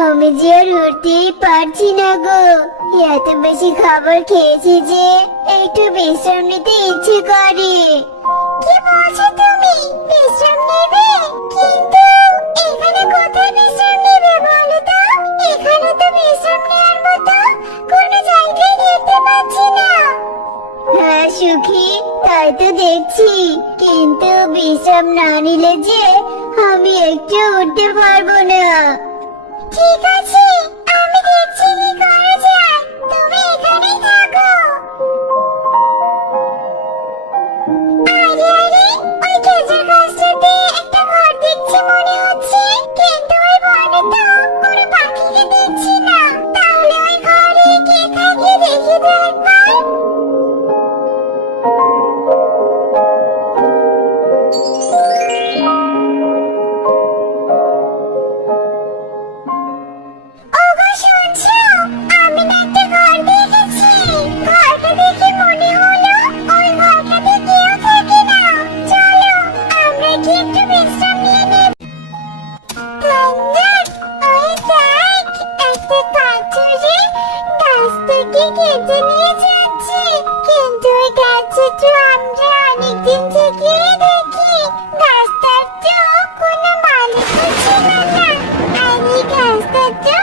আমি যে আর উঠতেই পারছি না গো। এত বেশি খাবার খেয়েছি যে একটু বিশ্রাম নিতে ইচ্ছে করে। কি বলছো তুমি? বিশ্রাম নেবে? কিন্তু এখানে কোথায় বিশ্রাম নেবে বলো তো? এখানে তো বিশ্রাম নেওয়ার মতো কোনো জায়গায় দেখতে পাচ্ছি না। হ্যাঁ সুখী, তাই তো দেখছি, কিন্তু বিশ্রাম না নিলে যে আমি একটু উঠতে পারবো না। ঠিক আছে, আমি দেখছি কি করা যায়, তুমি এখানেই থাকো। আরে আরে, ওই খেজুর গাছটাতে একটা ঘর দেখছি মনে হচ্ছে, কিন্তু ওই বনে তো কোনো পাখিকে দেখছি না। তাহলে ওই ঘরে কে থাকে দেখি তো একবার। ওগো শুনছো? আমি না একটা ঘর দেখেছি। ঘরটা দেখে মনে হলো ওই ঘরটাতে কেউ থাকে না। চলো আমরা কি একটু বিশ্রাম নিয়ে নেব। ওই দেখ, একটা কাঠুরে গাছ থেকে কেটে নিয়ে যাচ্ছে, কিন্তু ওই গাছে তো আমরা অনেকদিন থেকে দেখি গাছটার তো কোনো মালিকও ছিল না। আর এই গাছটা তো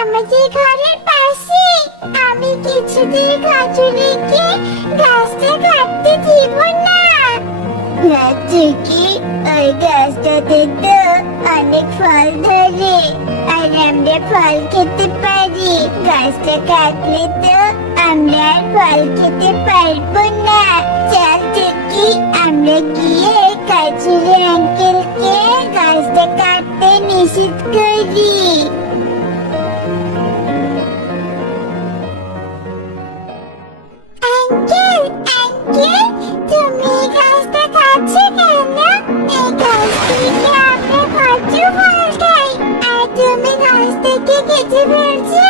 আমাদের ঘরের পাশে। আমি কিছুতেই কাঠুরিকে গাছটা কাটতে দিব না। কি ওই গাছটাতে তো অনেক ফল ধরে, আর আমরা ফল খেতে পারি। গাছটা কাটলে তো আমরা আর ফল খেতে পারবো না। চল চুকি, আমরা গিয়ে কাঠুরি আঙ্কেলকে গাছটা কাটতে নিষেধ করি। আঙ্কেল, আঙ্কেল, তুমি এই গাছটা কাটছো কেন? এই গাছ থেকে আমরা কত ফল খাই, আর তুমি গাছ থেকে কেটে ফেলছো।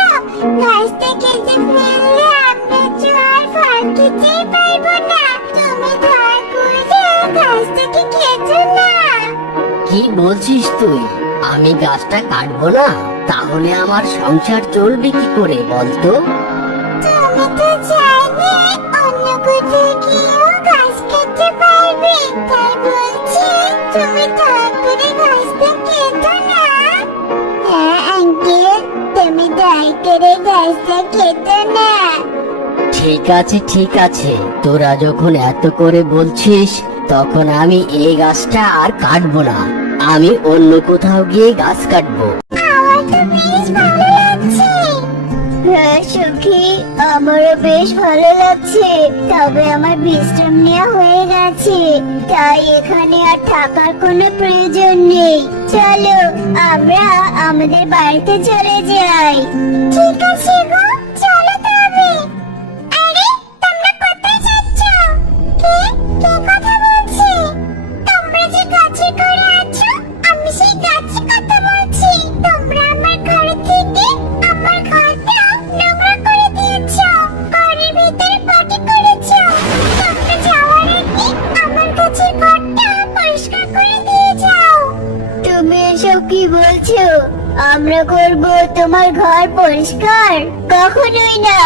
গাছটা কেটে ফেললে আমরা তো আর ফল খেতেই পারবো না। তুমি দয়া করে গাছটাকে কেটো না। কি বলছিস তুই? আমি গাছটা কাটবো না? তাহলে আমার সংসার চলবে কি করে বলতো? তুমি তো চাইলে অন্য কোথাও গিয়েও গাছ কেটে পারবে, তাই বলছি তুমি দয়া করে গাছটা কেটো না। হ্যাঁ আঙ্কেল, তুমি দয়া করে গাছটা কেটো না। ঠিক আছে ঠিক আছে, তোরা যখন এত করে বলছিস তখন আমি এই গাছটা আর কাটবো না। আমি অন্য কোথাও গিয়ে গাছ কাটবো। আমার তো বেশ ভালো লাগছে। হ্যাঁ সুখী, আমারও বেশ ভালো লাগছে, তবে আমার বিশ্রাম নেওয়া হয়ে গেছে, তাই এখানে আর থাকার কোনো প্রয়োজন নেই। চলো আমরা আমাদের বাড়িতে চলে যাই। ঠিক আছে গো, চলো তবে। আরে তোমরা কোথায় যাচ্ছ? কে কে কথা বলছে? তোমরা যে গাছে করে আছো, আমি সেই গাছে কথা বলছি। তোমরা আমার ঘর থেকে আমার ঘরটা নোংরা করে দিয়েছো, ঘরের ভিতরে পটি করেছো। তোমরা যাওয়ার আগে আমার গাছের ঘরটা পরিষ্কার করে দিয়ে যাও। তুমি এসব কি বলছো? আমরা করব তোমার ঘর পরিষ্কার? কখনোই না।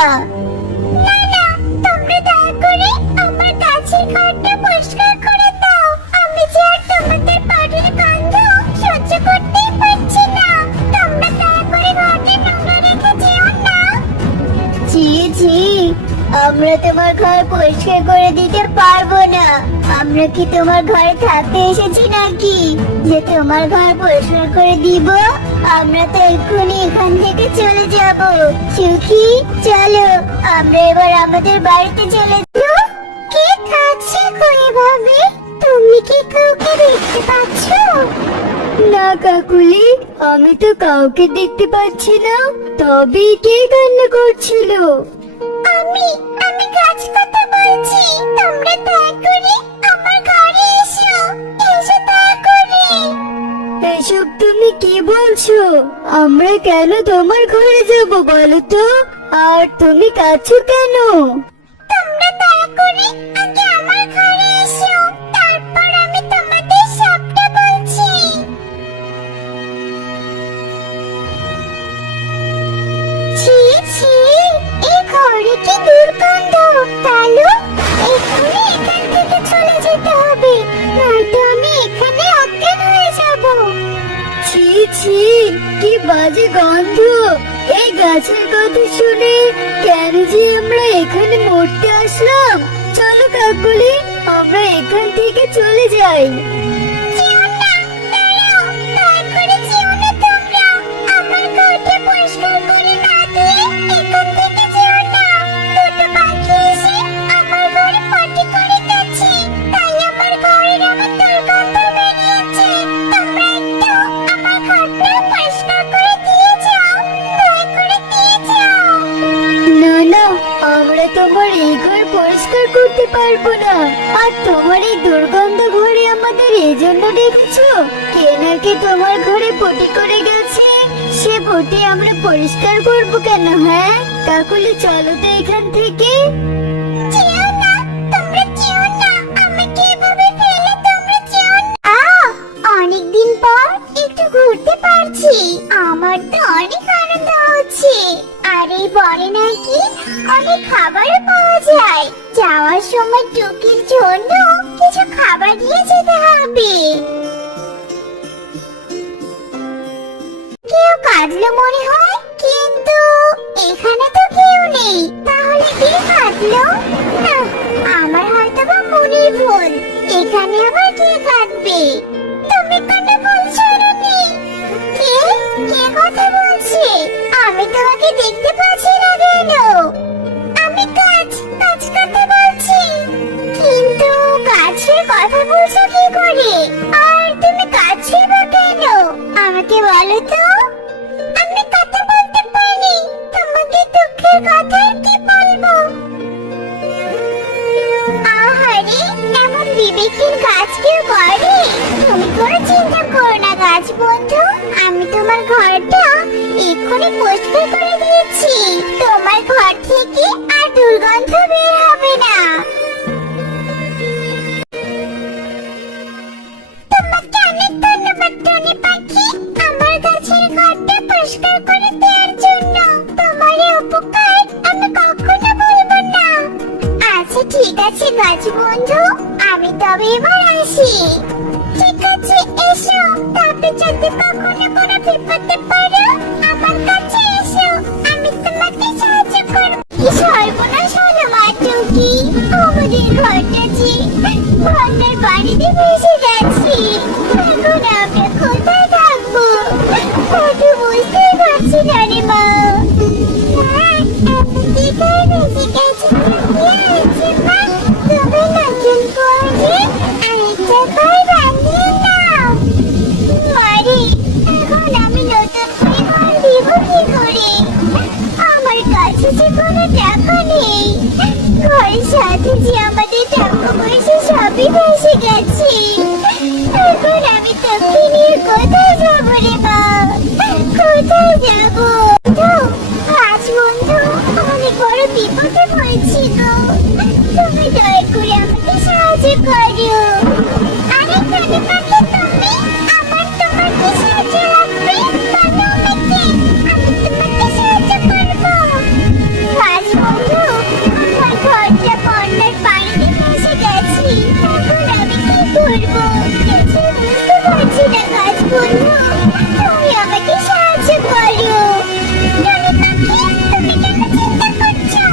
না না, তোমরা দয়া করে আমার গাছের ঘরটা পরিষ্কার করে দাও। আমি যে আর তোমাদের বাড়ির গন্ধ সহ্য করতেই পারছি না। তোমরা দয়া করে ঘরটা নোংরা রেখে যেও না। ছি ছি, আমরা তোমার ঘর পরিষ্কার করে দিতে পারবো না। আমরা কি তোমার ঘরে থাকতে এসেছি নাকি যে তোমার ঘর পরিষ্কার করে দিব? আমরা তো এক্ষুনি এখান থেকে চলে যাব। সুখী, চলো আমরা এবার আমাদের বাড়িতে চলে যাও। কে থাকছে এভাবে? তুমি কি কাউকে দেখতে পাচ্ছ? না কাকুলি, আমি তো কাউকে দেখতে পাচ্ছি না। তবে কে কান্না করছিল? আমি আমি গাছ কথা বলছি। তোমরা দয়া করে আমার ঘরে এসো, এসো দয়া করে। এসব তুমি কি বলছো? আমরা কেন তোমার ঘরে যাব বলো তো? আর তুমি কাঁদছো কেন? তোমরা দয়া করে আগে আমার ঘরে এসো, তারপর আমি তোমাদের সবটা বলছি। কি দুর্গন্ধ! কালু, এক্ষুনি এখান থেকে চলে যেতে হবে, নয়তো আমি এখানে অজ্ঞান হয়ে যাব। ছি ছি, কি বাজে গন্ধ! এই গাছের কথা শুনে কেন যে আমরা এখানে মরতে আসলাম? চলো কাকুলি, আমরা এখান থেকে চলে যাই। যেও না, দাঁড়াও, দয়া করে যেও না তোমরা। আমার ঘরটা পরিষ্কার করে না দিয়ে এখান থেকে যেও না। দুটো পাখি এসে আমার ঘরে পটি করে গেছে, তাই আমার ঘরের আমার দুর্গন্ধ বেরিয়েছে। তোমরা একটু আমার ঘরটা পরিষ্কার করে দিয়ে যাও, দয়া করে দিয়ে যাও। না না, আমরা তোমার এই ঘর পরিষ্কার করতে পারবো না। আর তোমার এই দুর্গন্ধ ঘরে আমাদের এই জন্য ডেকেছো? কে নাকি তোমার ঘরে পটি করে গেছে, সে পটি আমরা পরিষ্কার করবো কেন? হ্যাঁ কাকুলি, চলো তো এখান থেকে। যেও না, তোমরা যেও না, আমাকে এভাবে ফেলে তোমরা যেও না। অনেকদিন পর একটু ঘুরতে পারছি, আমার তো অনেক আনন্দ হচ্ছে। আর এই বনে নাকি অনেক খাবারও পাওয়া যায়। যাওয়ার সময় টুকির জন্য কিছু খাবার নিয়ে যেতে হবে। কেউ কাঁদলো মনে হয়, কিন্তু এখানে তো কেউ নেই। তাহলে কে কাঁদলো? না, আমার হয়তো বা মনের ভুল। এখানে আবার কে কাঁদবে? তুমি কথা বলছো রবি? কে কে কথা বলছে? আমি তোমাকে দেখতে পাচ্ছি না কেন? আমি গাছ গাছ কথা বলছি। কিন্তু গাছের কথা বলছো কি করে? আর তুমি গাছের বা কেন? আমাকে বলো তো। আমি কথা বলতে পারি, তোমাকে দুঃখের কথা কি বলবো? আহারে, এমন বিবেকহীন গাছ কেউ করে? তুমি কোনো চিন্তা করো না গাছ বন্ধু, আমি তোমার ঘরটা এক্ষুনি পরিষ্কার করে দিয়েছি। তোমার ঘর থেকে আর দুর্গন্ধ বের হবে না। তোমাকে অনেক ধন্যবাদ টনি পাখি, আমার গাছের ঘরটা পরিষ্কার করে দেওয়ার জন্য। তোমার এই উপকার আমি কখনো ভুলবো না। আচ্ছা ঠিক আছে গাছ বন্ধু, আমি তবে এবার আসি। ঠিক আছে, এসো। তবে যদি কখনো কোনো বিপদে পড়ো, আমার কাছে এসো, আমি তোমাকে সাহায্য করব। কি সর্বনাশ হলো মা টুকি, আমাদের ঘরটা যে বন্যার পানিতে ভেসে গেছে। এখন আমরা কোথায় থাকবো? কত বুঝতেই পারছি না রে মা। আমি কোথায় ভেসে গেছি? কি হয়েছে মা? তুমি নতুন করে আরেকটা ঘর বানিয়ে নাও। মারে, এখন আমি নতুন করে ঘর দিব কি করে? আমার কাছে যে কোনো টাকা নেই। ঘরের সাথে যে আমাদের টাকা পয়সা সবই ভেসে গেছে। এখন আমি তোকে নিয়ে কোথায় যাবো রে মা? কোথায় যাবো? আজ বন্ধু অনেক বড় বিপদে পড়েছি গো, তুমি দয়া করে আমাকে সাহায্য করো। আরে কানে পাখি, তুমি আমার তোমাকে সাহায্য লাগবে? বলো আমাকে, আমি তোমাকে সাহায্য করবো। আজ বন্ধু আমার ঘরটা বন্যার পানিতে ভেসে গেছে। এখন আমি কি করবো? কিছু বুঝতে পারছি না গাছ বন্ধু, তুমি আমাকে সাহায্য করো। টনি পাখি, তুমি কেন চিন্তা করছো?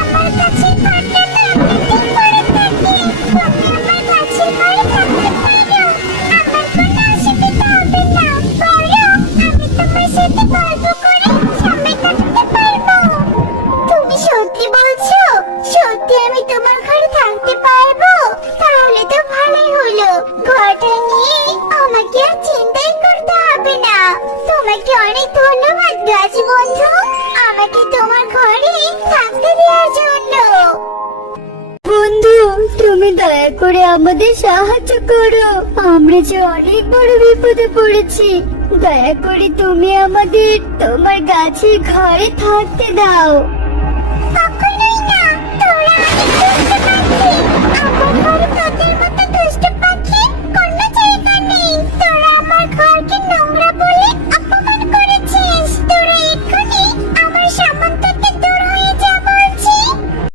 আমার কাছে ঘরটা না এমনিতেই পড়ে থাকে। তুমি আমার কাছে ঘরে থাকতে পারো, আমার কোনো অসুবিধা হবে না। বলো, আমি তোমার সাথে গল্প করে সময় কাটাতে পারবো। তুমি সত্যি বলছো? সত্যি আমি তোমার ঘরে থাকতে পারবো? তাহলে তো ভালোই হলো, ঘরটা নিয়ে আমাকে আর চিন্তাই করতে হবে না। তোমাকে অনেক ধন্যবাদ গাছ বন্ধু, আমাকে তোমার ঘরে থাকতে দেওয়ার জন্য। বন্ধু, তুমি দয়া করে আমাদের সাহায্য করো, আমরা যে অনেক বড় বিপদে পড়েছি। দয়া করে তুমি আমাদের তোমার গাছের ঘরে থাকতে দাও। কখনোই না, তোরা অনেক বুঝতে